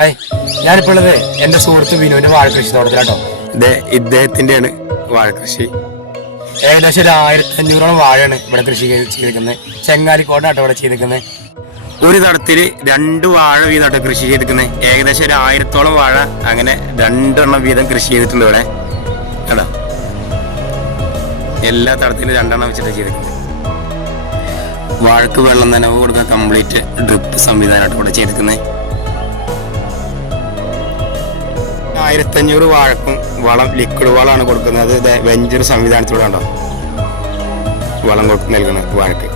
Hi, ഞാനിപ്പോൾ ഉള്ളത് എന്റെ സുഹൃത്ത് വിനുവിന്റെ വാഴകൃഷി തോട്ടത്തിലാട്ടോ. ഇദ്ദേഹത്തിന്റെയാണ് വാഴകൃഷി. ഏകദേശം ഒരു 1500ഓളം വാഴയാണ് ഇവിടെ കൃഷി ചെയ്തിരിക്കുന്നത്. ചെങ്ങാലിക്കോടാട്ടോ ഇവിടെ ചെയ്തിരിക്കുന്നത്. ഒരു തടത്തില് 2 വാഴ വീതമായിട്ട് കൃഷി ചെയ്തിരിക്കുന്നത്. ഏകദേശം ഒരു 1000ഓളം വാഴ അങ്ങനെ 2 വീതം കൃഷി ചെയ്തിട്ടുണ്ട് ഇവിടെ. കേട്ടോ, എല്ലാ തടത്തിലും 2 വെച്ചിട്ട് ചെയ്തിരിക്കുന്നത്. വാഴക്ക് വെള്ളം നനവ് കൊടുക്കാൻ കംപ്ലീറ്റ് ഡ്രിപ്പ് സംവിധാനമായിട്ട് ഇവിടെ ചെയ്തിരിക്കുന്നത്. 1500 വാഴക്കും വളം ലിക്വിഡ് വളമാണ് കൊടുക്കുന്നത്. അത് വെഞ്ചർ സംവിധാനത്തിലൂടെ ഉണ്ടോ വളം നൽകുന്നത് വാഴക്ക്.